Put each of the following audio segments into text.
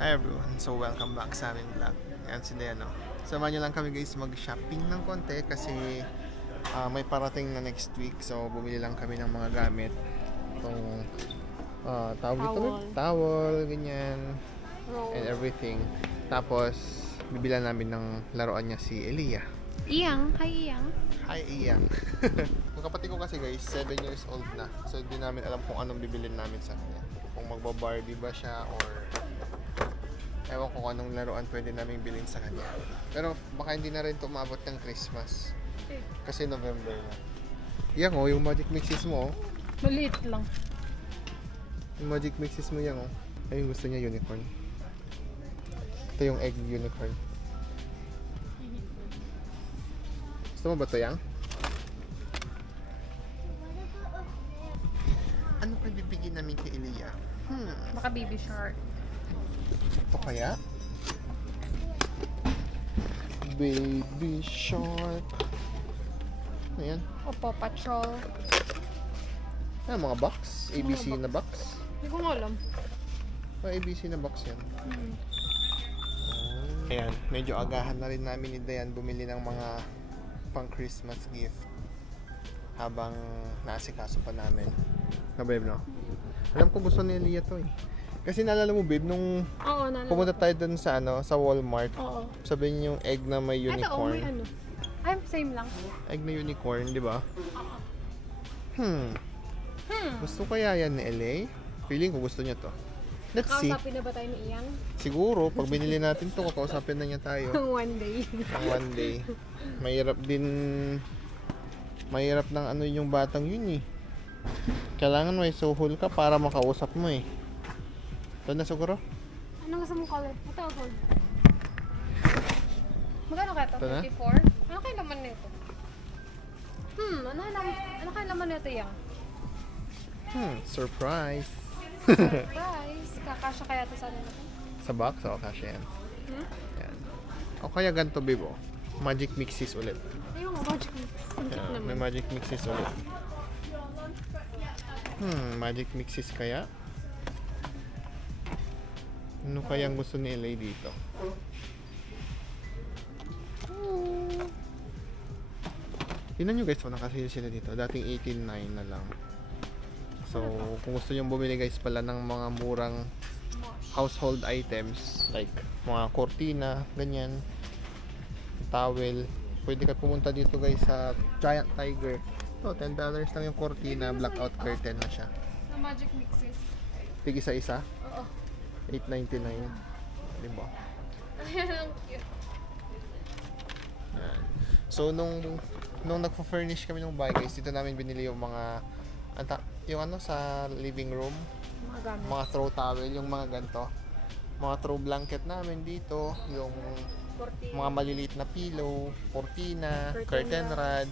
Hi everyone! So welcome back sa aming vlog. Yan si Deno. Samahan nyo lang kami guys mag-shopping ng konti kasi may parating na next week. So bumili lang kami ng mga gamit. Itong tawag ito, towel, ganyan, and everything. Tapos bibilan namin ng laruan niya si Elia. Iyang, hi Iyang. Hi Iyang. Yung kapatid ko kasi guys, 7 years old na. So hindi namin alam kung anong bibilin namin sa kanya. Kung magba-Barbie ba siya or ewan ko kung anong laruan pwede namin bilhin sa kanya. Pero baka hindi na rin ito umabot ng Christmas. Kasi November na. Yan o, yung Magic Mixes mo. Maliit lang. Yung Magic Mixes mo yan o. Ayun, gusto niya unicorn. Ito yung egg unicorn. Gusto mo ba ito yang? Ano kayo bibigyan namin kay Elia? Baka baby shark. Ito kaya? Baby shark. Ano yan? O Paw Patrol. Ano mga box? ABC na box? Hindi ko nga alam. ABC na box yan. Ayan, medyo agahan na rin namin ni Dayan bumili ng mga pang Christmas gift habang naasikaso pa namin. Na babe, no? Alam ko gusto ni Elia to eh. Kasi naalala mo babe, nung pumunta tayo dun sa sa Walmart. Oo. Sabi niyo yung egg na may unicorn. Ito, may ano. Ay, same lang. Egg na unicorn, di ba? Gusto kaya yan ni LA? Feeling ko gusto niya to. Let's see. Kausapin na ba tayo ni Iyang? Siguro, pag binili natin to, kakausapin na niya tayo. One day. One day. Mahirap ng ano yung batang yun eh. Kailangan may suhol ka para makausap mo eh. Ito na siguro? Anong gusto mong color? Ito, gold. Magkano kaya ito? Ito na? 54? Ano kaya laman nito? Ano kaya laman nito, Iyang? Surprise! Surprise! Kakasya kaya ito sa ano natin? Sa box? O, kasya yan. Yan. O kaya ganito, babe, oh. Magic Mixes ulit. Ayun, magic mix. Ang cute May naman. Magic Mixes ulit. Magic Mixes kaya? Ano kayang gusto ni LA dito? Tingnan nyo guys, nakasale sila dito. Dating 18.9 na lang. So, kung gusto nyo bumili guys pala ng mga murang household items like mga kortina, ganyan, towel, pwede ka pumunta dito guys sa Giant Tiger. So, $10 lang yung kortina, blackout curtain na siya. Sa magic mixes. Tig isa-isa, Oo. $8.99. Diba? Ayan, ang cute. Yan. So, nung nagpo-furnish kami ng bahay guys, dito namin binili yung mga yung sa living room, Mga gamit. mga throw towel, yung mga ganito, mga throw blanket namin dito, yung mga maliliit na pillow, cortina, curtain rod.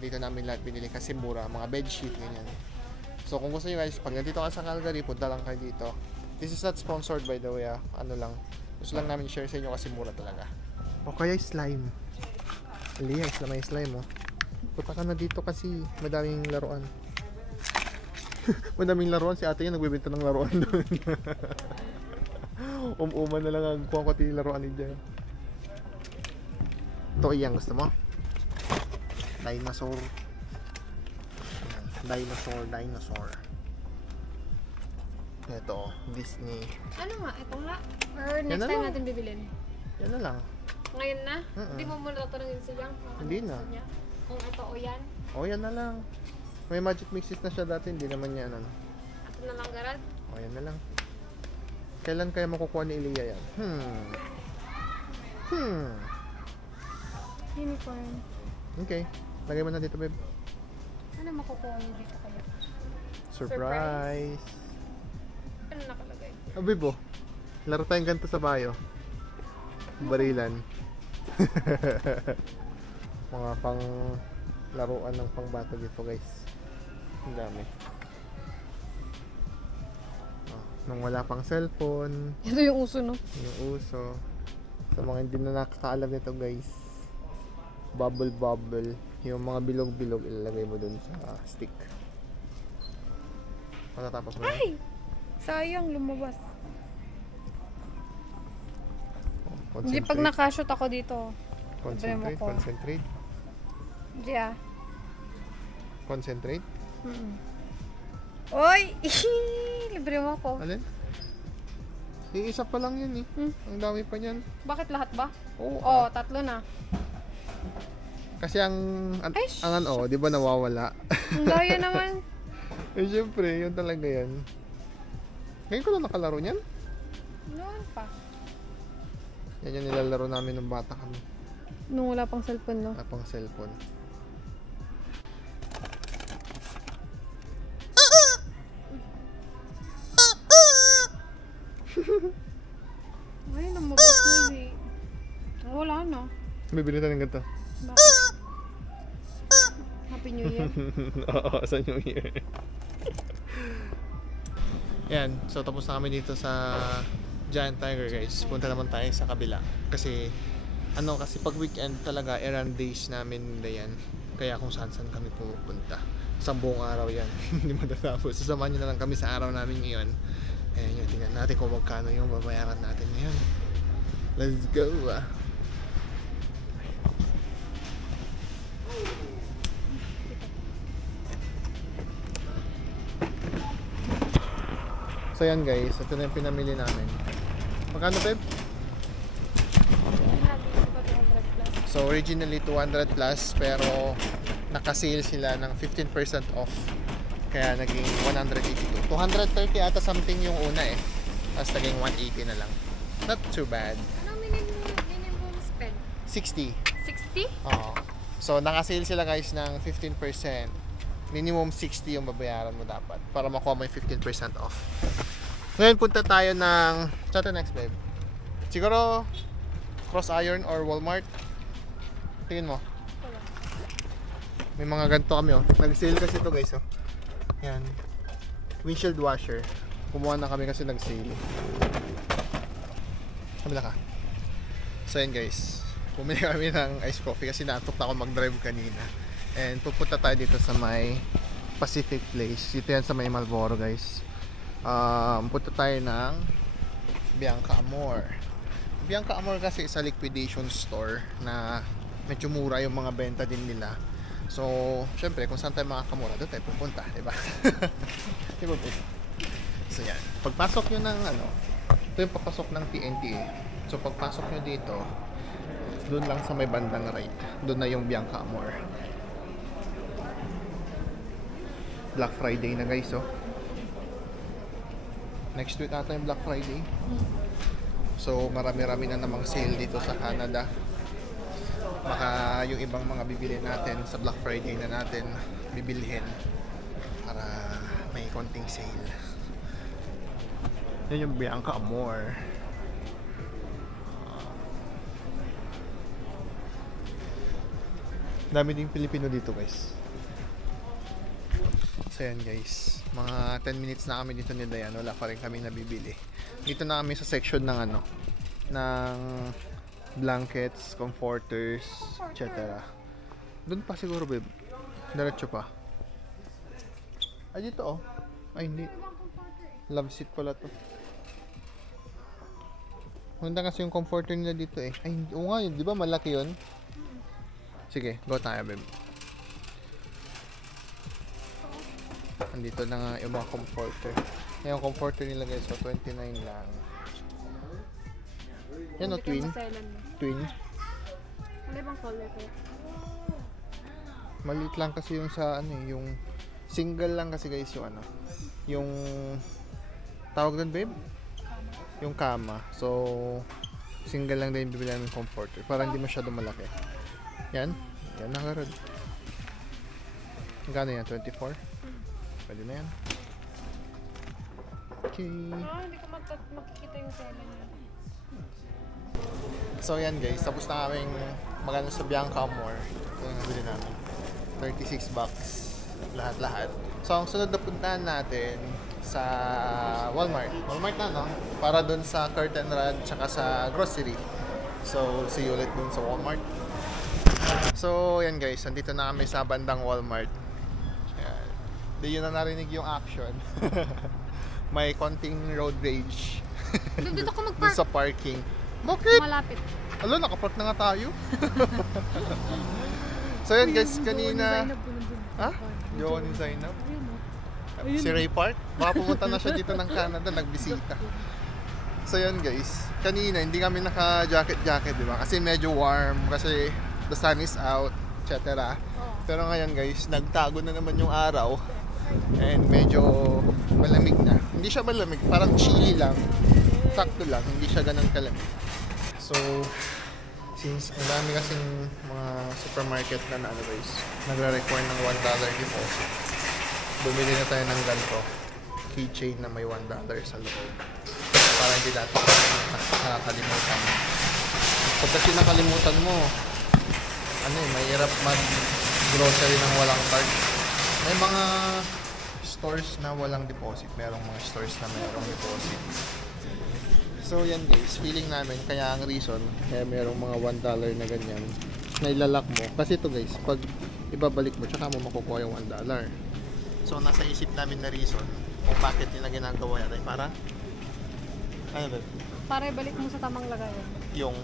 Dito namin lahat binili kasi mura, mga bedsheet, ganyan. So kung gusto niyo guys, pag nandito ka sa Calgary, punta lang kayo dito. This is not sponsored by the way, ano lang. Gusto lang namin share sa inyo kasi mura talaga. O kaya slime. Liya, may slime oh. Punta ka na dito kasi madaming laruan. Madaming laruan, si ate yan nagbebenta ng laruan doon. Uma na lang ang kuha ko laruan ni Jay. Ito iyang gusto mo? Dinosaur. Dinosaur. Ito, Disney. Ano nga? Ito nga? Or Yan next na time lang. natin bibilin? Yan na lang. Ngayon na? Hindi mo muna tatanungin siya Hindi na. Kung ito o yan? O yan na lang. May Magic Mixes na siya dati, hindi naman yan ano. Ito na lang garad? O yan na lang. Kailan kaya makukuha ni Elia yan? Unicorn. Okay. Lagay mo na dito, babe. Ano makukuha niyo dito kaya? Surprise! Ano nakalagay? Oh, babe, oh. Laro tayong ganito sa bayo. Barilan. Mga pang laruan ng pangbata dito, guys. Ang dami. Oh, nung wala pang cellphone. Ito yung uso, no? Yung uso. Sa mga hindi na nakakaalam nito guys, bubble. Yung mga bilog-bilog ilalagay mo dun sa stick. Matatapos mo na? Ay! Sayang, lumabas. Hindi pag nakashoot ako dito. Concentrate, ko. concentrate. Hindi ah. Concentrate. Oy! Libre mo ko. Alin? Iisa pa lang yun eh. Ang dami pa niyan. Bakit lahat ba? Oo. Oo, 3 na. Kasi ang ano, di ba nawawala? Ang daya naman. Eh syempre, yun talaga yan. Ngayon ko lang nakalaro niyan. Noon pa. Yan yung nilalaro namin ng bata kami. Nung wala pang cellphone, no? Pang cellphone. Ay, namabas na eh. Wala na. Bibili tayo ng ganito. Bakit? Happy New Year. Oo, sa New Year. Yan, so tapos na kami dito sa Giant Tiger guys. Punta naman tayo sa kabila. Kasi pag weekend talaga, errand days namin nila yan. Kaya kung saan kami pumupunta. Sa buong araw yan. Hindi matatapos. Sasamahan nyo na lang kami sa araw namin ngayon. Ayan yun, tingnan natin kung magkano yung babayaran natin ngayon. Let's go ah. So yan guys, ito na yung pinamili namin. Magkano babe? So originally 200 plus pero naka-sale sila ng 15% off. Kaya naging 182. 230 ata something yung una eh. Tapos naging 180 na lang. Not too bad. Ano minimum spend? 60. 60? Oo. So naka-sale sila guys ng 15%. Minimum 60 yung babayaran mo dapat para makuha mo yung 15% off. Ngayon punta tayo ng saan to next babe? Siguro Cross Iron or Walmart. Tingin mo. May mga ganito kami oh. Nag-sale kasi ito guys oh. Yan. Windshield washer. Kumuha na kami kasi nag-sale. Kamila ka. So yan guys. Bumili kami ng iced coffee kasi naantok na ako mag-drive kanina. And pupunta tayo dito sa may Pacific Place. Dito yan sa may Malboro guys. Punta tayo ng Bianca Amor. Bianca Amor kasi isa liquidation store na medyo mura yung mga benta din nila. So, syempre, kung saan tayo makakamura, doon tayo pupunta, diba? Diba po? So, yan. Pagpasok nyo ng ito yung papasok ng TNT eh. So, pagpasok nyo dito, doon lang sa may bandang right. Doon na yung Bianca Amor. Black Friday na guys, oh. Next week ata yung Black Friday. So, marami-rami na namang sale dito sa Canada. Baka yung ibang mga bibili natin sa Black Friday na natin bibilhin para may konting sale. Yan yung Bianca Amor. Dami ding Pilipino dito guys. So yan guys, mga 10 minutes na kami dito ni Dayan, wala pa rin kami nabibili. Dito na kami sa section ng ng blankets, comforters, etc. Doon pa siguro babe. Diretso pa. Ay dito oh. Ay hindi. Love seat pala to. Maganda kasi yung comforter nila dito eh. Ay oo nga yun, di ba malaki yun? Sige, go tayo babe. Andito na nga yung mga comforter. Yung comforter nila guys, so 29 lang. Yan o, twin. Twin. Ano bang color ko? Maliit lang kasi yung sa yung single lang kasi guys yung yung tawag doon babe? Yung kama. So, single lang din bibili namin comforter para hindi masyado malaki. Yan. Yan nakarad. Gano yan? 24? Pwede na yan. Okay. Hindi ko makikita yung seller niya. So yan guys, tapos na kaming magano sa Bianca Amor. Ito yung nabili namin. 36 bucks lahat-lahat. So ang sunod na puntahan natin sa Walmart. Walmart na no? Para dun sa curtain rod tsaka sa grocery. So see you ulit dun sa Walmart. So yan guys, nandito na kami sa bandang Walmart. Ayan. Di yun na narinig yung action. May konting road rage. Dito ko Dun mag-park. sa parking. Bakit? Malapit. Alo, nakapark na nga tayo. So yan guys, kanina... Ha? Jowa ni Zainab? Si Ray Park? Baka pumunta na siya dito ng Canada, nagbisita. So yan guys, kanina hindi kami naka-jacket, di ba? Kasi medyo warm, kasi the sun is out, etc. Pero ngayon guys, nagtago na naman yung araw. And medyo malamig na. Hindi siya malamig, parang chilly lang. Sakto lang, hindi siya ganun kalamig. So, since ang dami kasing mga supermarket na ano guys, nagre-require ng $1 deposit. Bumili na tayo ng ganito, keychain na may $1 sa loob. Para hindi natin nakakalimutan. Pag kasi nakalimutan mo, mahirap mag-grocery ng walang card. May mga stores na walang deposit, merong mga stores na merong deposit. So yan guys, feeling namin, kaya ang reason, kaya merong mga $1 na ganyan, na ilalak mo. Kasi ito guys, pag ibabalik mo, tsaka mo makukuha yung $1. So nasa isip namin na reason, kung bakit nila ginagawa yan, ay para? Ano ba? Para ibalik mo sa tamang lagayan. Yung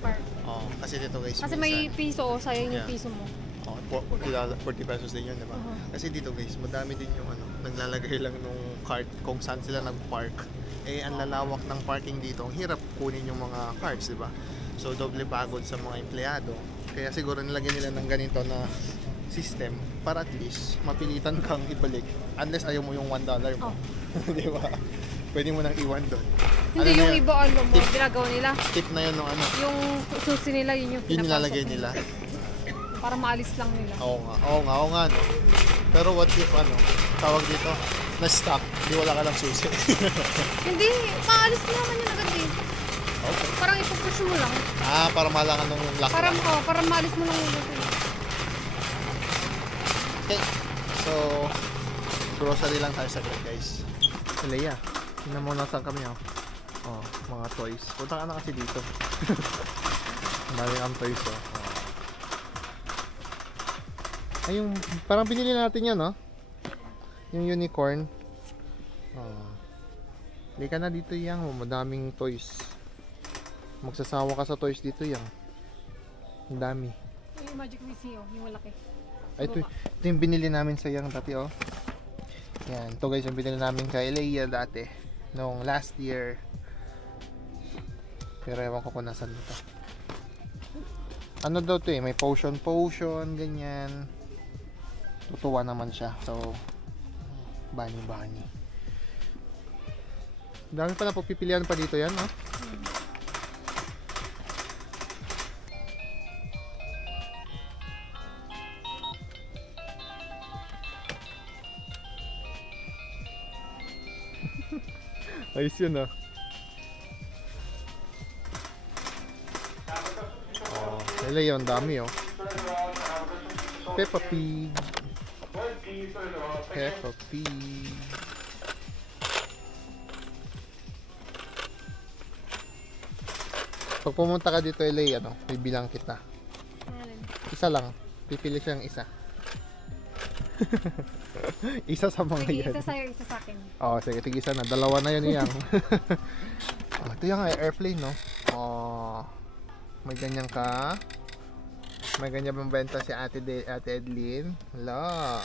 card. Oh, kasi dito guys, Kasi may piso, sayang yung Yeah. piso mo. Oh, 40 pesos din yun, di ba? Kasi dito guys, madami din yung naglalagay lang nung cart kung saan sila nag-park. Eh, ang lalawak ng parking dito, ang hirap kunin yung mga carts, di ba? So, doble pagod sa mga empleyado. Kaya siguro nilagyan nila ng ganito na system para at least mapilitan kang ibalik unless ayaw mo yung $1 mo. Di ba? Pwede mo nang iwan doon. Hindi, yung iba mo, ginagawa nila. Tip na yun ng Yung susi nila, yun yung yun pinapasok nilalagay nila. Para maalis lang nila. Oo nga. No? Pero what if tawag dito, na-stop, di wala ka lang susi. Hindi, maalis mo naman yun agad eh. Okay. Parang ipupush mo lang. Para malangan ng lock. Para maalis mo lang yung Okay. So, grocery lang tayo saglit guys. Leia, tingnan mo na saan kami mga toys. Punta ka na kasi dito. Dami ang toys Ay, yung parang binili natin yan yung unicorn. Hindi ka na dito yang, madaming toys. Magsasawa ka sa toys dito yang. Ang dami. Yung Magic Missy yung malaki. Ay, ito yung binili namin sa yang dati Yan, ito guys yung binili namin kay Leia dati noong last year. Pero ewan ko kung nasan dito. Ano daw to may potion ganyan. Tutuwa naman siya. So, bunny. Dami pa na pagpipilian pa dito yan, Ayos yun, Lala yun, dami, Peppa Pig. Pag pumunta ka dito, LA, bibilang kita. Isa lang. Pipili siyang isa. Isa sa mga Sige, yan. isa sa'yo, isa sa akin. Sige, tig-isa na. Dalawa na yun yang. Ito yung airplane, may ganyan ka. May ganyan bang benta si Ate Edlin. Hala.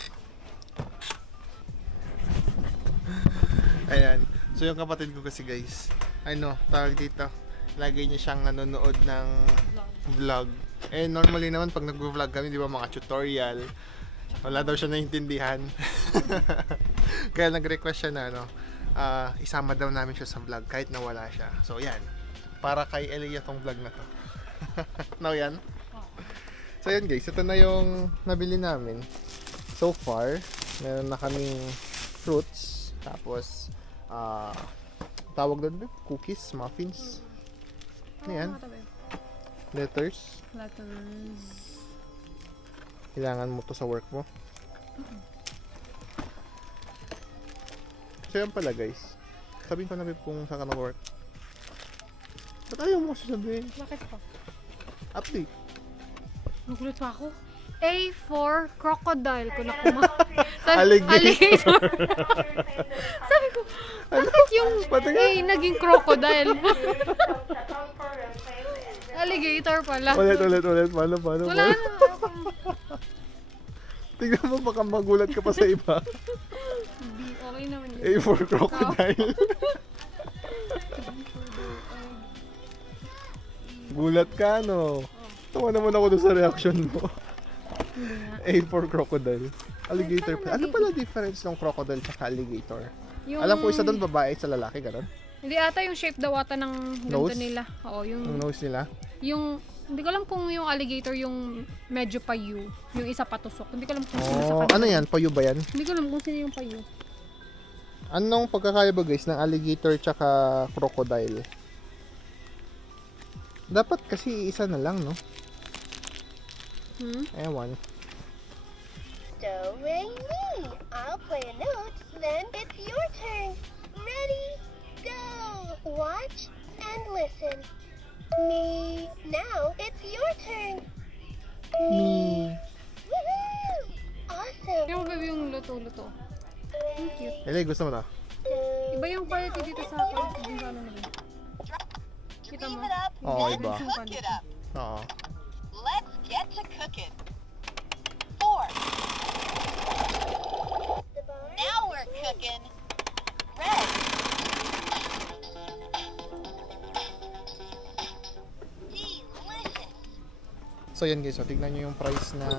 Ayan. So yung kapatid ko kasi guys, tawag dito, lagi niya siyang nanonood ng vlog. Normally naman pag nag-vlog kami, di ba, mga tutorial, wala daw siya naintindihan. Kaya nag-request siya na isama daw namin siya sa vlog kahit na wala siya. So yan, para kay Elia tong vlog na to. Now yan. So yan guys, ito na yung nabili namin. So far, meron na kaming fruits, tapos tawag doon, cookies, muffins. Ano yan? Letters. Kailangan mo to sa work mo. So yan pala guys, sabihin ko na kung saan ka na-work. Ba't ayaw mo sasabihin? Bakit pa? Update. Nagulat pa ako. A for crocodile ko na Alligator. Sabi ko, bakit yung A naging crocodile? Alligator pala. Ulit. Paano? Wala na. Tignan mo, baka magulat ka pa sa iba. Hindi, okay naman yun. A for crocodile. Gulat ka, no? Tawa naman ako doon sa reaction mo. A for crocodile. Alligator pa. Ano pala difference ng crocodile sa alligator? Yung... Alam ko isa doon babae, sa lalaki, gano'n? Hindi ata yung shape daw ata ng ganito Nose? nila. Oo, Yung yung... nose nila? Yung... Hindi ko alam kung yung alligator yung medyo payu. Yung isa patusok. Hindi ko alam kung sino sa Oh, kanila. ano yan? Payo ba yan? Hindi ko alam kung sino yung payu. Anong pagkakaiba guys ng alligator tsaka crocodile? Dapat kasi isa na lang, no? Ewan. Do, re, mi. I'll play a note, then it's your turn. Ready, go. Watch and listen. Me. Now it's your turn. Me. Woohoo! Awesome. Yung baby yung luto-luto. Ang cute. Eli, gusto mo na? Iba yung quality dito sa quality din sa ano na ba? Kita mo? Oo, iba. Yung quality. Oo. Let's get to cooking. 4. The bar. Now we're cooking. Red. Delicious. So yan guys, so, tignan nyo yung price ng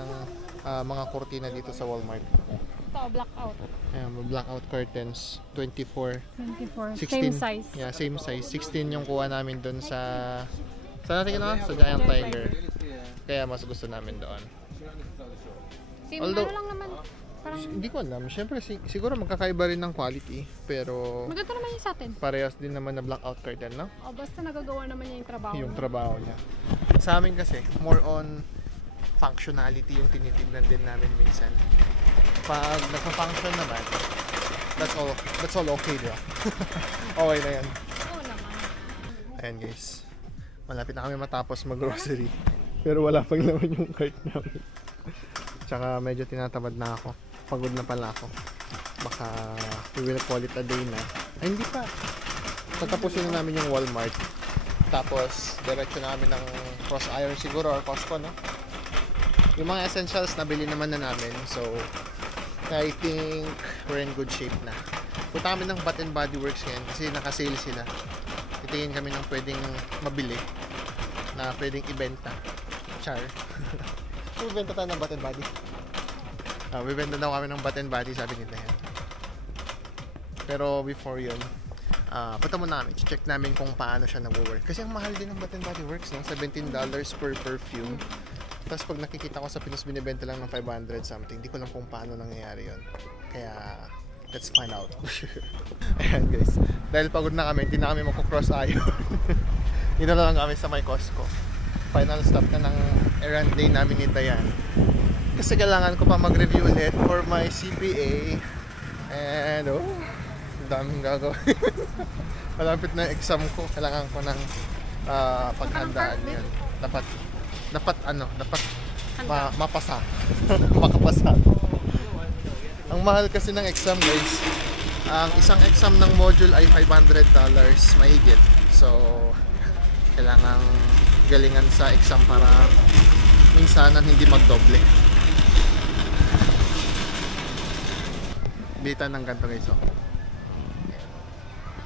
mga kurtina dito sa Walmart. Ito, blackout. Ayan, blackout curtains, 24, 24. 16. Same size. Yeah, same size. 16 yung kuha namin doon sa... Saan natin na? Sa Giant Tiger. Kaya mas gusto namin doon. Same Although- ano lang naman. Parang Hindi ko alam. Siyempre, siguro magkakaiba rin ng quality. Pero maganda naman yung sa atin. parehas din naman na blackout curtain, no? O, basta nagagawa naman niya yung trabaho. Yung trabaho niya. Sa amin kasi, more on functionality yung tinitignan din namin minsan. Pag nagpa-function naman, that's all okay, di ba? Okay na yan. Oo naman. Ayan guys, malapit na kami matapos mag-grocery. Pero wala pang laman yung cart namin. Tsaka medyo tinatamad na ako. Pagod na pala ako. Baka we will call it a day na. Ay, hindi pa. Tatapusin na namin yung Walmart. Tapos, diretso namin ng Cross Iron siguro or Costco, no? Yung mga essentials, nabili naman na namin. So, I think we're in good shape na. Punta kami ng Bath and Body Works ngayon kasi naka-sale sila. Titingin kami ng pwedeng mabili na pwedeng ibenta. Char. Ibenta tayo ng Bath and Body. Bibenta daw kami ng Bath and Body, sabi nila yan. Pero before yun, punta muna namin. Check namin kung paano siya nag-work. Kasi ang mahal din ng Bath and Body Works, no? $17 per perfume. Tapos pag nakikita ko sa Pinos, binibenta lang ng 500 something. Hindi ko lang kung paano nangyayari yun. Kaya, let's find out. Ayan guys. Dahil pagod na kami, hindi na kami magkukross iron. Dito na lang kami sa may Costco. Final stop na ng errand day namin ni Dayan. Kasi kailangan ko pa mag-review ulit for my CPA. And daming gagawin. Malapit na yung exam ko. Kailangan ko ng paghandaan yun. Dapat mapasa. Makapasa. Ang mahal kasi ng exam guys. Ang isang exam ng module ay $500 mahigit. So, kailangang galingan sa exam para minsanan hindi magdoble. Bitan ng ganito guys.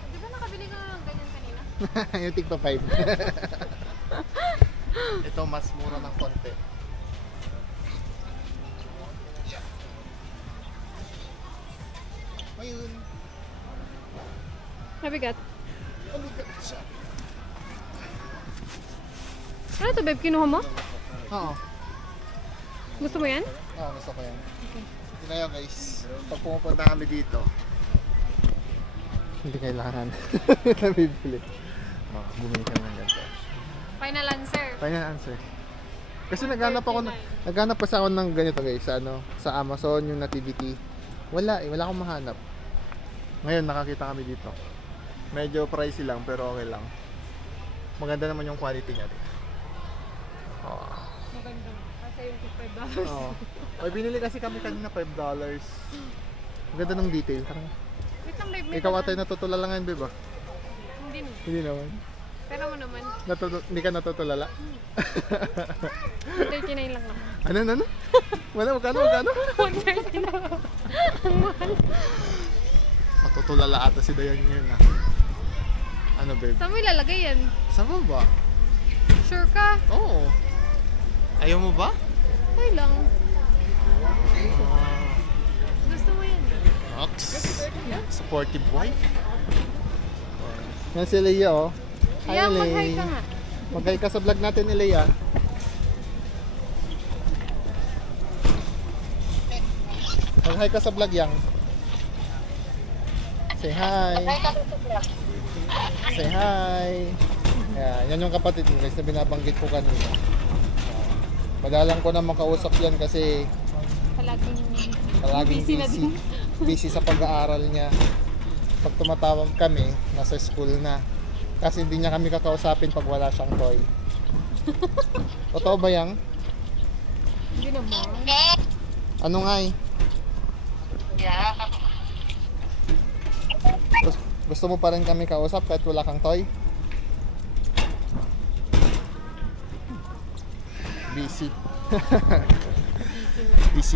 Di ba nakabili ka ng ganyan kanina? Yung tigpa 5. Ito mas mura ng konti. Ayun. Nabigat. Ano to babe? Kinuha mo? Oo. Gusto mo yan? Oo, gusto ko yan. Yun na yun guys. Pag pumupunta kami dito, hindi kailangan nabibili. Bumili ka ng ganito. Final answer. Final answer. Kasi naghanap kasi ako ng ganito guys, sa Amazon, yung nativity. Wala akong mahanap. Ngayon nakakita kami dito. Medyo pricey lang pero okay lang. Maganda naman yung quality niya rin. Maganda. Kasi yung $5. Oo. May binili kasi kami kanina $5. Ang ganda ng detail. Parang, Wait lang babe. may ikaw dala- atay natutula lang yan, babe, ah? Hindi na. Hindi naman. Pero mo naman, Hindi ka natutulala? 39 lang naman. Ano? Magkano? 130 na. Ang mahal. Matutulala ata si Dayan ngayon ah. Ano babe? Saan mo ilalagay yan? Saan mo ba? Sure ka? Oo. Ayaw mo ba? Okay lang. Gusto mo yan? Ox. Supportive wife. Yan si Leia oh. Hi Kaya mag-hi ka nga. Mag-hi ka sa vlog natin ni Leia. Mag-hi ka sa vlog yang. Say hi. Say hi. Yan yung kapatid ko guys na binabanggit ko kanina. Madalang ko na makausap yan kasi palaging busy na din. busy sa pag-aaral niya. Pag tumatawag kami, nasa school na. Kasi hindi niya kami kakausapin pag wala siyang toy. Totoo ba yang? Hindi naman. Ano nga eh? Gusto mo pa rin kami kausap kahit wala kang toy? Busy.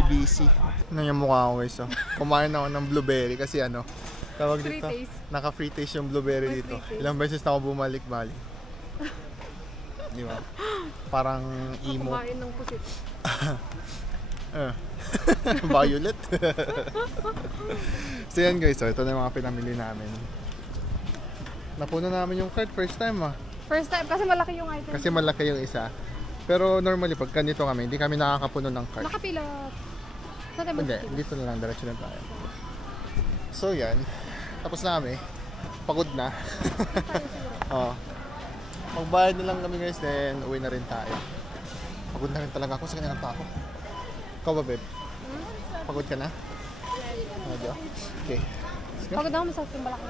Busy. Ano yung mukha ko guys oh. Kumain ako ng blueberry kasi ano, tawag Free dito, taste. naka-free taste yung blueberry May dito. free taste. Ilang beses na ako bumalik-balik. Di ba? Parang emo. Kumain ng pusit. Violet. So yan guys, so ito na yung mga pinamili namin. Napuno namin yung cart first time ah. First time, kasi malaki yung item. Kasi malaki yung isa. Pero normally pag ganito kami, hindi kami nakakapuno ng cart. Nakapila. Saan tayo Hindi, magpipila? dito na lang, diretso na tayo. So yan, tapos na kami. Pagod na. Oh. Magbayad na lang kami guys, then uwi na rin tayo. Pagod na rin talaga ako, sa kanya pa ako. Ikaw ba babe? Pagod ka na? Medyo? Okay. Let's go. Pagod ako, masakit yung balak.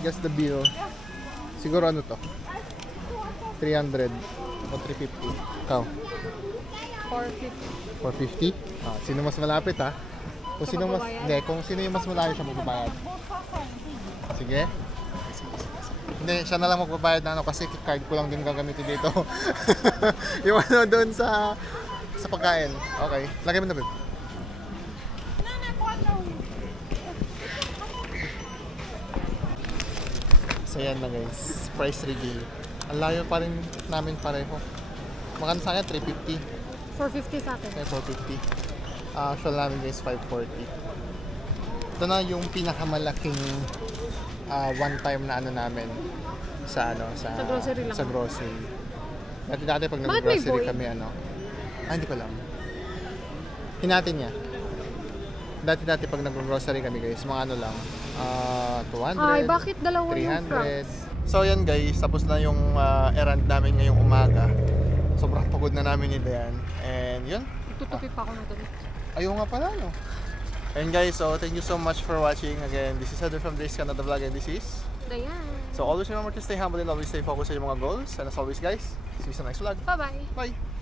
Guess the bill. Siguro ano to? 300 o 350. Ikaw? 450. 450? Ah, sino mas malapit ha? Kung sino mas magbabayad? hindi, kung sino yung mas malayo siya magbabayad. Sige. Hindi, siya na lang magbabayad na ano kasi card ko lang din gagamitin dito. Yung ano doon sa pagkain. Okay. Lagay mo na babe. So yan na guys. Price reveal. Ang layo pa rin namin pareho. Magkano sa akin? 350. 450 sa akin. Kaya 450. Actual namin guys, 540. Ito na yung pinakamalaking one time na ano namin sa Sa grocery lang. Sa grocery. Dati pag Bakit may nag-grocery boy? kami hindi ko alam. Hinatin niya. Dati pag nag-grocery kami guys, mga ano lang, 200, Ay, bakit dalawa yung 300. frogs? So yan guys, tapos na yung errand namin ngayong umaga. Sobrang pagod na namin ni Dayan. And yun, Tutupi pa ako na doon. ayaw nga pala no. And guys, so thank you so much for watching. Again, this is Heather from Days Canada Vlog and this is... Dayan. So always remember to stay humble and always stay focused sa iyong mga goals. And as always guys, see you sa next vlog. Bye-bye. Bye!